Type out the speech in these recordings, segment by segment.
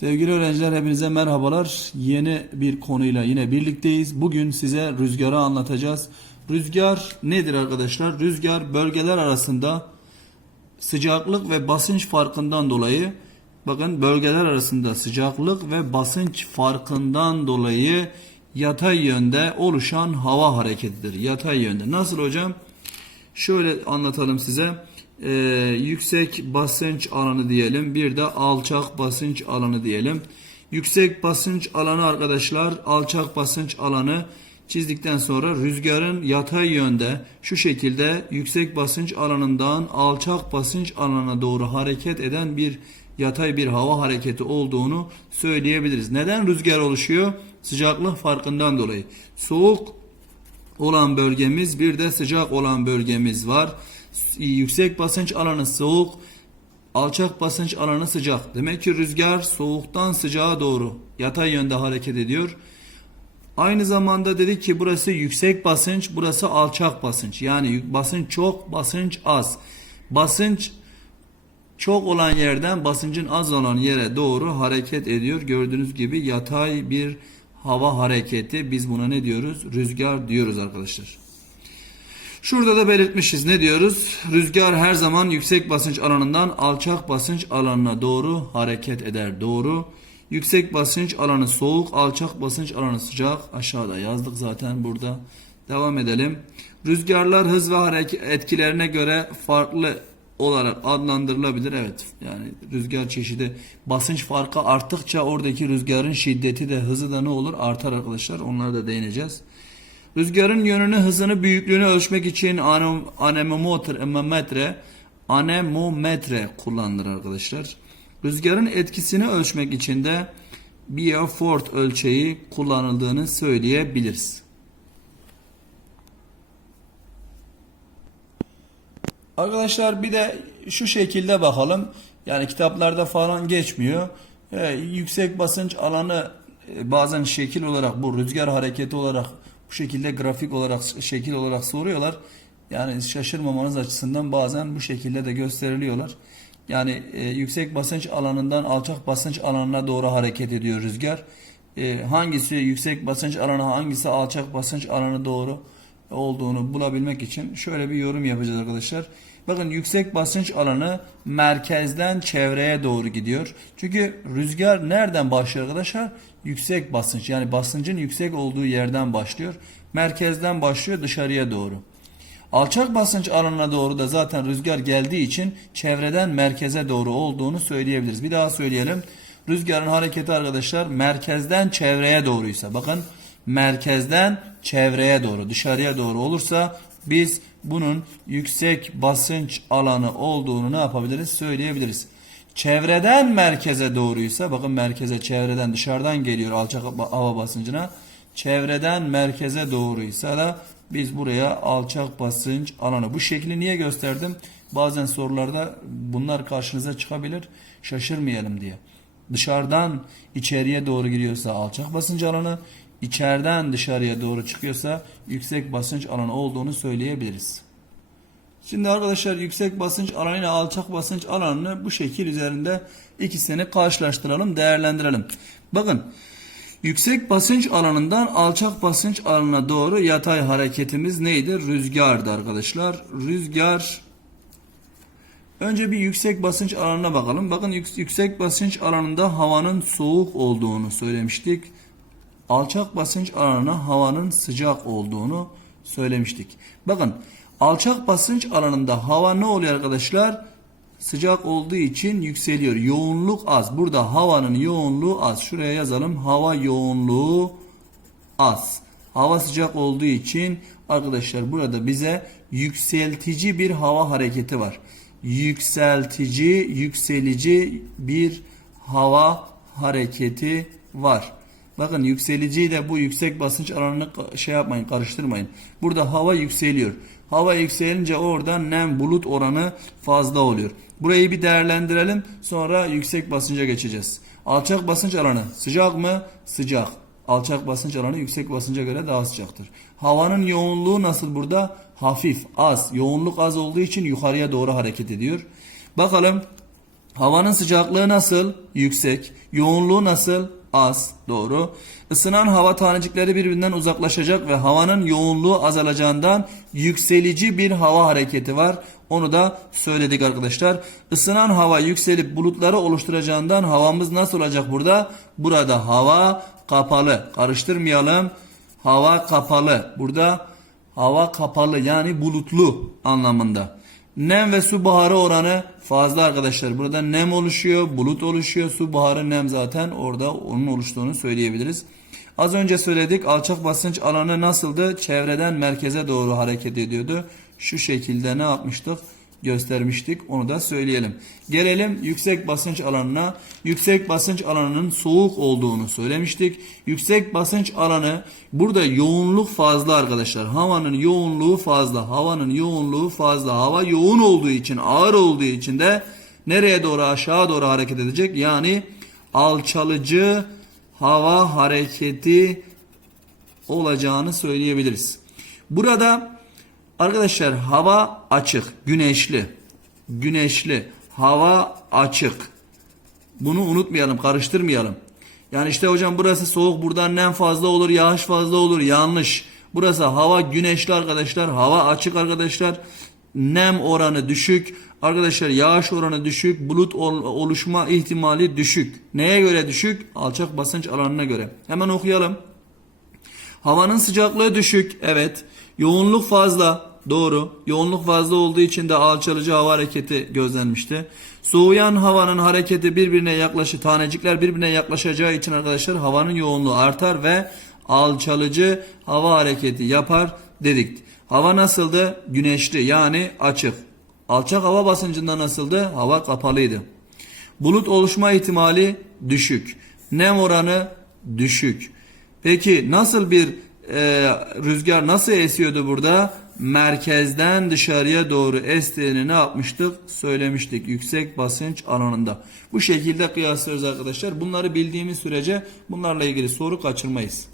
Sevgili öğrenciler hepinize merhabalar. Yeni bir konuyla yine birlikteyiz. Bugün size rüzgarı anlatacağız. Rüzgar nedir arkadaşlar? Rüzgar bölgeler arasında sıcaklık ve basınç farkından dolayı bakın bölgeler arasında sıcaklık ve basınç farkından dolayı yatay yönde oluşan hava hareketidir. Yatay yönde. Nasıl hocam? Şöyle anlatalım size. Ee, yüksek basınç alanı diyelim. Bir de alçak basınç alanı diyelim. Yüksek basınç alanı arkadaşlar alçak basınç alanı çizdikten sonra rüzgarın yatay yönde şu şekilde yüksek basınç alanından alçak basınç alanına doğru hareket eden bir yatay bir hava hareketi olduğunu söyleyebiliriz. Neden rüzgar oluşuyor? Sıcaklık farkından dolayı. Soğuk olan bölgemiz bir de sıcak olan bölgemiz var. Yüksek basınç alanı soğuk, alçak basınç alanı sıcak. Demek ki rüzgar soğuktan sıcağa doğru yatay yönde hareket ediyor. Aynı zamanda dedik ki burası yüksek basınç, burası alçak basınç. Yani basınç çok, basınç az. Basınç çok olan yerden basıncın az olan yere doğru hareket ediyor. Gördüğünüz gibi yatay bir hava hareketi. Biz buna ne diyoruz? Rüzgar diyoruz arkadaşlar. Şurada da belirtmişiz. Ne diyoruz? Rüzgar her zaman yüksek basınç alanından alçak basınç alanına doğru hareket eder. Doğru. Yüksek basınç alanı soğuk, alçak basınç alanı sıcak. Aşağıda yazdık zaten burada. Devam edelim. Rüzgarlar hız ve hareket etkilerine göre farklı olarak adlandırılabilir. Evet yani rüzgar çeşidi basınç farkı arttıkça oradaki rüzgarın şiddeti de hızı da ne olur artar arkadaşlar. Onlara da değineceğiz. Rüzgarın yönünü, hızını, büyüklüğünü ölçmek için anem- anemometre, anemometre kullanılır arkadaşlar. Rüzgarın etkisini ölçmek için de Beaufort ölçeği kullanıldığını söyleyebiliriz. Arkadaşlar bir de şu şekilde bakalım. Yani kitaplarda falan geçmiyor. Ee, yüksek basınç alanı e, bazen şekil olarak bu rüzgar hareketi olarak bu şekilde grafik olarak şekil olarak soruyorlar. Yani şaşırmamanız açısından bazen bu şekilde de gösteriliyorlar. Yani e, yüksek basınç alanından alçak basınç alanına doğru hareket ediyor rüzgar. E, hangisi yüksek basınç alanı hangisi alçak basınç alanı doğru olduğunu bulabilmek için şöyle bir yorum yapacağız arkadaşlar. Bakın yüksek basınç alanı merkezden çevreye doğru gidiyor. Çünkü rüzgar nereden başlıyor arkadaşlar? Yüksek basınç yani basıncın yüksek olduğu yerden başlıyor. Merkezden başlıyor dışarıya doğru. Alçak basınç alanına doğru da zaten rüzgar geldiği için çevreden merkeze doğru olduğunu söyleyebiliriz. Bir daha söyleyelim. Rüzgarın hareketi arkadaşlar merkezden çevreye doğruysa bakın merkezden çevreye doğru dışarıya doğru olursa biz bunun yüksek basınç alanı olduğunu ne yapabiliriz söyleyebiliriz. Çevreden merkeze doğruysa bakın merkeze çevreden dışarıdan geliyor alçak hava basıncına. Çevreden merkeze doğruysa da biz buraya alçak basınç alanı. Bu şekli niye gösterdim? Bazen sorularda bunlar karşınıza çıkabilir. Şaşırmayalım diye. Dışarıdan içeriye doğru giriyorsa alçak basınç alanı, içeriden dışarıya doğru çıkıyorsa yüksek basınç alanı olduğunu söyleyebiliriz. Şimdi arkadaşlar yüksek basınç alanı ile alçak basınç alanını bu şekil üzerinde ikisini karşılaştıralım, değerlendirelim. Bakın yüksek basınç alanından alçak basınç alanına doğru yatay hareketimiz neydi? Rüzgardı arkadaşlar. Rüzgar Önce bir yüksek basınç alanına bakalım. Bakın yüksek basınç alanında havanın soğuk olduğunu söylemiştik. Alçak basınç alanına havanın sıcak olduğunu söylemiştik. Bakın alçak basınç alanında hava ne oluyor arkadaşlar? Sıcak olduğu için yükseliyor. Yoğunluk az. Burada havanın yoğunluğu az. Şuraya yazalım. Hava yoğunluğu az. Hava sıcak olduğu için arkadaşlar burada bize yükseltici bir hava hareketi var. Yükseltici, yükselici bir hava hareketi var. Bakın yükseliciyi de bu yüksek basınç alanını şey yapmayın, karıştırmayın. Burada hava yükseliyor. Hava yükselince orada nem bulut oranı fazla oluyor. Burayı bir değerlendirelim. Sonra yüksek basınca geçeceğiz. Alçak basınç alanı sıcak mı? Sıcak. Alçak basınç alanı yüksek basınca göre daha sıcaktır. Havanın yoğunluğu nasıl burada? Hafif, az. Yoğunluk az olduğu için yukarıya doğru hareket ediyor. Bakalım Havanın sıcaklığı nasıl? Yüksek. Yoğunluğu nasıl? Az. Doğru. Isınan hava tanecikleri birbirinden uzaklaşacak ve havanın yoğunluğu azalacağından yükselici bir hava hareketi var. Onu da söyledik arkadaşlar. Isınan hava yükselip bulutları oluşturacağından havamız nasıl olacak burada? Burada hava kapalı. Karıştırmayalım. Hava kapalı. Burada hava kapalı yani bulutlu anlamında. Nem ve su buharı oranı fazla arkadaşlar. Burada nem oluşuyor, bulut oluşuyor. Su buharı nem zaten orada onun oluştuğunu söyleyebiliriz. Az önce söyledik alçak basınç alanı nasıldı? Çevreden merkeze doğru hareket ediyordu. Şu şekilde ne yapmıştık? Göstermiştik. Onu da söyleyelim. Gelelim yüksek basınç alanına. Yüksek basınç alanının soğuk olduğunu söylemiştik. Yüksek basınç alanı burada yoğunluk fazla arkadaşlar. Havanın yoğunluğu fazla. Havanın yoğunluğu fazla. Hava yoğun olduğu için, ağır olduğu için de nereye doğru aşağı doğru hareket edecek? Yani alçalıcı hava hareketi olacağını söyleyebiliriz. Burada Arkadaşlar hava açık, güneşli. Güneşli, hava açık. Bunu unutmayalım, karıştırmayalım. Yani işte hocam burası soğuk, buradan nem fazla olur, yağış fazla olur. Yanlış. Burası hava güneşli arkadaşlar, hava açık arkadaşlar. Nem oranı düşük. Arkadaşlar yağış oranı düşük, bulut oluşma ihtimali düşük. Neye göre düşük? Alçak basınç alanına göre. Hemen okuyalım. Havanın sıcaklığı düşük. Evet. Yoğunluk fazla. Doğru. Yoğunluk fazla olduğu için de alçalıcı hava hareketi gözlenmişti. Soğuyan havanın hareketi birbirine yaklaşır. Tanecikler birbirine yaklaşacağı için arkadaşlar havanın yoğunluğu artar ve alçalıcı hava hareketi yapar dedik. Hava nasıldı? Güneşli yani açık. Alçak hava basıncında nasıldı? Hava kapalıydı. Bulut oluşma ihtimali düşük. Nem oranı düşük. Peki nasıl bir e, rüzgar nasıl esiyordu burada? Merkezden dışarıya doğru estiğini ne yapmıştık? Söylemiştik yüksek basınç alanında. Bu şekilde kıyaslıyoruz arkadaşlar. Bunları bildiğimiz sürece bunlarla ilgili soru kaçırmayız.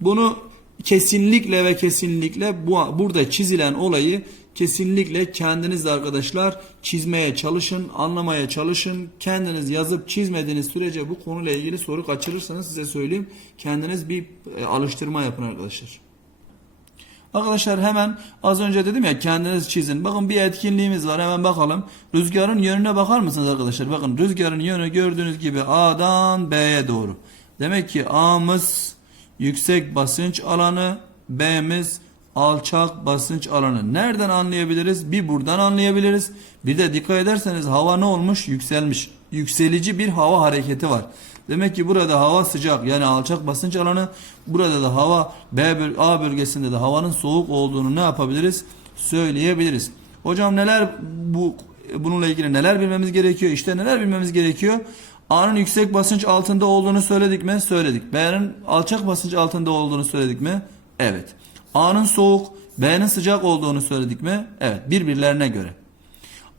Bunu kesinlikle ve kesinlikle bu burada çizilen olayı kesinlikle kendiniz arkadaşlar çizmeye çalışın, anlamaya çalışın. Kendiniz yazıp çizmediğiniz sürece bu konuyla ilgili soru kaçırırsanız size söyleyeyim. Kendiniz bir e, alıştırma yapın arkadaşlar. Arkadaşlar hemen az önce dedim ya kendiniz çizin. Bakın bir etkinliğimiz var hemen bakalım. Rüzgarın yönüne bakar mısınız arkadaşlar? Bakın rüzgarın yönü gördüğünüz gibi A'dan B'ye doğru. Demek ki A'mız yüksek basınç alanı, B'miz alçak basınç alanı. Nereden anlayabiliriz? Bir buradan anlayabiliriz. Bir de dikkat ederseniz hava ne olmuş? Yükselmiş. Yükselici bir hava hareketi var. Demek ki burada hava sıcak yani alçak basınç alanı. Burada da hava B böl A bölgesinde de havanın soğuk olduğunu ne yapabiliriz? Söyleyebiliriz. Hocam neler bu bununla ilgili neler bilmemiz gerekiyor? İşte neler bilmemiz gerekiyor? A'nın yüksek basınç altında olduğunu söyledik mi? Söyledik. B'nin alçak basınç altında olduğunu söyledik mi? Evet. A'nın soğuk, B'nin sıcak olduğunu söyledik mi? Evet, birbirlerine göre.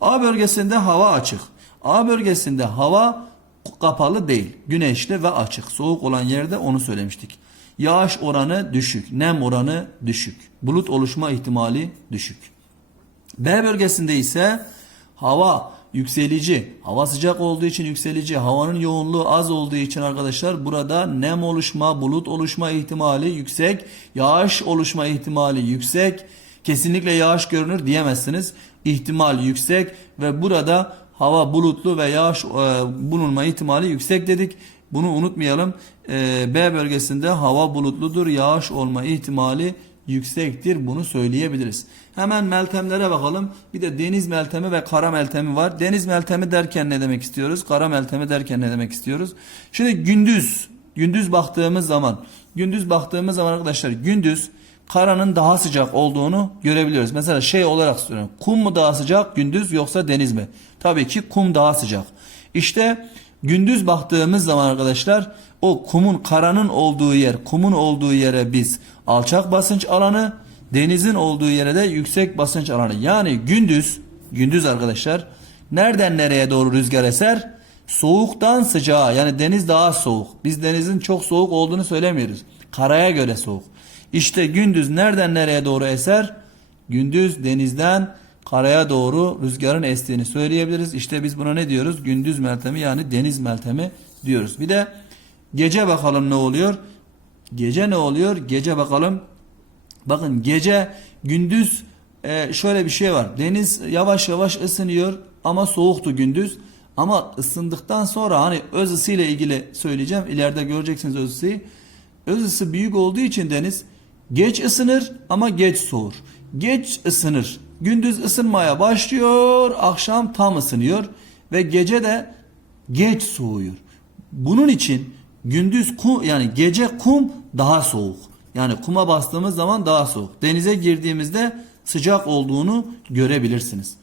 A bölgesinde hava açık. A bölgesinde hava kapalı değil, güneşli ve açık. Soğuk olan yerde onu söylemiştik. Yağış oranı düşük, nem oranı düşük. Bulut oluşma ihtimali düşük. B bölgesinde ise hava yükselici. Hava sıcak olduğu için yükselici. Havanın yoğunluğu az olduğu için arkadaşlar burada nem oluşma, bulut oluşma ihtimali yüksek. Yağış oluşma ihtimali yüksek. Kesinlikle yağış görünür diyemezsiniz. İhtimal yüksek ve burada hava bulutlu ve yağış e, bulunma ihtimali yüksek dedik. Bunu unutmayalım. E, B bölgesinde hava bulutludur. Yağış olma ihtimali yüksektir. Bunu söyleyebiliriz. Hemen meltemlere bakalım. Bir de deniz meltemi ve kara meltemi var. Deniz meltemi derken ne demek istiyoruz? Kara meltemi derken ne demek istiyoruz? Şimdi gündüz, gündüz baktığımız zaman, gündüz baktığımız zaman arkadaşlar gündüz karanın daha sıcak olduğunu görebiliyoruz. Mesela şey olarak söylüyorum. Kum mu daha sıcak gündüz yoksa deniz mi? Tabii ki kum daha sıcak. İşte gündüz baktığımız zaman arkadaşlar o kumun karanın olduğu yer, kumun olduğu yere biz alçak basınç alanı, denizin olduğu yere de yüksek basınç alanı. Yani gündüz, gündüz arkadaşlar nereden nereye doğru rüzgar eser? Soğuktan sıcağa yani deniz daha soğuk. Biz denizin çok soğuk olduğunu söylemiyoruz. Karaya göre soğuk. İşte gündüz nereden nereye doğru eser? Gündüz denizden karaya doğru rüzgarın estiğini söyleyebiliriz. İşte biz buna ne diyoruz? Gündüz meltemi yani deniz meltemi diyoruz. Bir de gece bakalım ne oluyor? Gece ne oluyor? Gece bakalım. Bakın gece gündüz e, şöyle bir şey var. Deniz yavaş yavaş ısınıyor ama soğuktu gündüz. Ama ısındıktan sonra hani öz ısı ile ilgili söyleyeceğim. İleride göreceksiniz öz ısıyı. Öz ısı büyük olduğu için deniz geç ısınır ama geç soğur. Geç ısınır. Gündüz ısınmaya başlıyor, akşam tam ısınıyor ve gece de geç soğuyor. Bunun için gündüz kum yani gece kum daha soğuk. Yani kuma bastığımız zaman daha soğuk. Denize girdiğimizde sıcak olduğunu görebilirsiniz.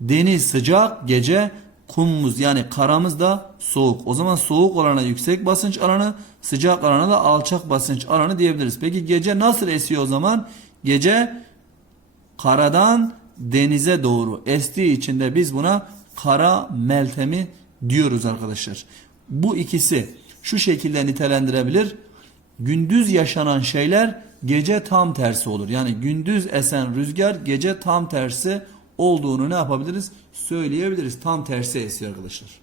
Deniz sıcak, gece kumumuz yani karamız da soğuk. O zaman soğuk olana yüksek basınç alanı, sıcak alana da alçak basınç alanı diyebiliriz. Peki gece nasıl esiyor o zaman? Gece karadan denize doğru estiği için de biz buna kara meltemi diyoruz arkadaşlar. Bu ikisi şu şekilde nitelendirebilir. Gündüz yaşanan şeyler gece tam tersi olur. Yani gündüz esen rüzgar gece tam tersi olduğunu ne yapabiliriz? Söyleyebiliriz. Tam tersi esiyor arkadaşlar.